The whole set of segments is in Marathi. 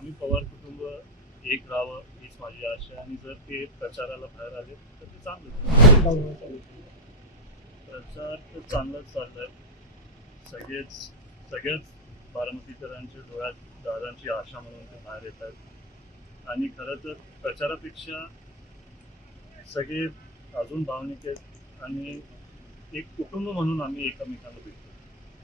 आम्ही पवार कुटुंब एक राहावं हीच माझी आशा आहे आणि जर ते प्रचाराला बाहेर आले तर ते चांगलं. प्रचार तर चांगलाच चाललाय. सगळेच सगळ्याच बारामतीकरांच्या डोळ्यात दादांची आशा म्हणून ते बाहेर येत आहेत आणि खरं तर प्रचारापेक्षा सगळे अजून भावनिक आहेत आणि एक कुटुंब म्हणून आम्ही एकमेकांना भेटतो.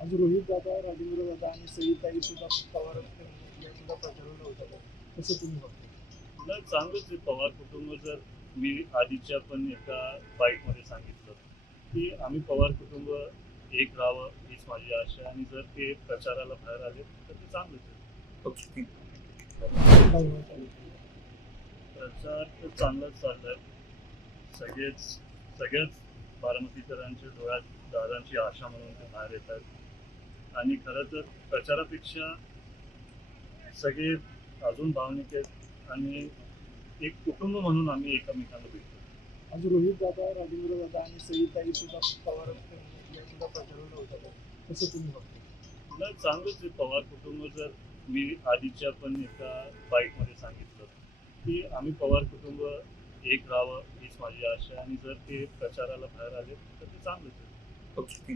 आज रोहित दादा, राजेंद्र दादा आणि सईताई सुद्धा पवार या सुद्धा प्रचाराला होतात. कसं तुम्ही बघता? नाही, चांगलंच आहे. पवार कुटुंब जर मी आधीच्या पण एका बाईटमध्ये सांगितलं की आम्ही पवार कुटुंब एक राहावं हीच माझी आशा आहे आणि जर ते प्रचाराला बाहेर आले तर ते चांगलंच आहे. ओके. प्रचार तर चांगलाच चाललाय. सगळेच सगळ्याच बारामतीकरांच्या डोळ्यात दादांची आशा म्हणून ते बाहेर येत आहेत आणि खरं तर प्रचारापेक्षा सगळे अजून भावनिक आहेत आणि एक कुटुंब म्हणून आम्ही एकमेकांना भेटतो. आज रोहित दादा, राजेंद्र दादा आणि सईताई सुद्धा पवार या सुद्धा प्रचाराला होतात. कसं तुम्ही बघता? नाही, चांगलंच आहे. पवार कुटुंब जर मी आधीच्या पण एका बाईटमध्ये सांगितलं की आम्ही पवार कुटुंब एक राहावं हीच माझी आशा आहे आणि जर ते प्रचाराला बाहेर आले तर ते चांगलंच आहे. ओके.